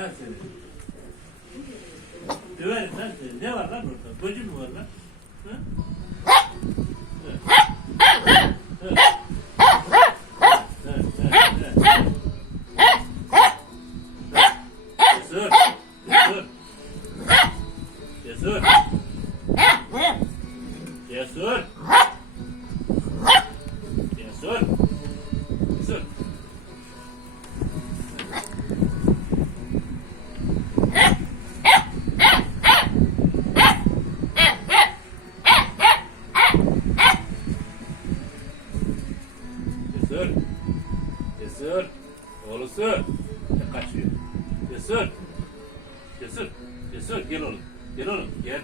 lan seni. Döverim lan seni. Ne var lan orada? Böcü mü var lan? Hı? Cesur. Cesur. Cesur. Cesur. Cesur. Cesur. Cesur. Oğlusu. Ne kaçıyor? Cesur. Cesur. Cesur. Gel oğlum. Gel oğlum. Gel.